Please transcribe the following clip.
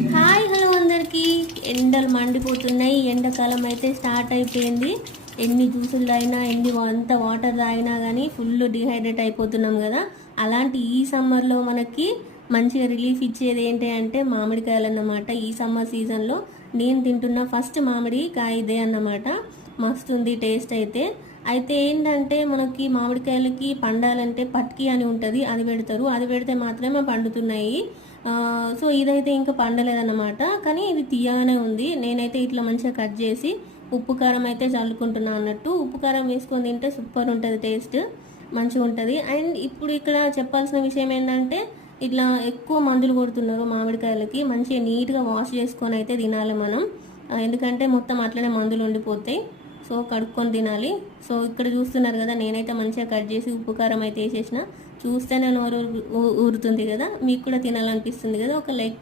Hi hello అందరికీ. ఎండలు మండిపోతున్నాయి. ఎండాకాలం అయితే స్టార్ట్ అయిపోయింది. ఎన్ని జ్యూసులు తాగినా అంత వాటర్ తాగినా కానీ ఫుల్ డిహైడ్రేట్ అయిపోతున్నాం కదా. అలాంటి ఈ సమ్మర్లో మనకి మంచిగా రిలీఫ్ ఇచ్చేది ఏంటి అంటే మామిడికాయలు అన్నమాట. ఈ సమ్మర్ సీజన్లో నేను తింటున్న ఫస్ట్ మామిడి కాయ ఇదే అన్నమాట. మస్తుంది టేస్ట్ అయితే. అయితే ఏంటంటే మనకి మామిడికాయలకి పండాలంటే పట్కి అని ఉంటుంది, అది పెడతారు. అది పెడితే మాత్రమే పండుతున్నాయి. సో ఇదైతే ఇంకా పండలేదన్నమాట. కానీ ఇది తీయగానే ఉంది. నేనైతే ఇట్లా మంచిగా కట్ చేసి ఉప్పు కారం అయితే చల్లుకుంటున్నాను అన్నట్టు. ఉప్పు కారం వేసుకొని తింటే సూపర్ ఉంటుంది, టేస్ట్ మంచిగా ఉంటుంది. అండ్ ఇప్పుడు ఇక్కడ చెప్పాల్సిన విషయం ఏంటంటే ఇట్లా ఎక్కువ మందులు కొడుతున్నారు మామిడికాయలకి. మంచిగా నీట్గా వాష్ చేసుకొని అయితే తినాలి మనం. ఎందుకంటే మొత్తం అట్లనే మందులు ఉండిపోతాయి. సో కడుక్కొని తినాలి. సో ఇక్కడ చూస్తున్నారు కదా, నేనైతే మంచిగా కట్ చేసి ఉప్పు కారం అయితే వేసేసిన. చూస్తేనే నోరు ఊరుతుంది కదా, మీకు కూడా తినాలనిపిస్తుంది కదా. ఒక లైక్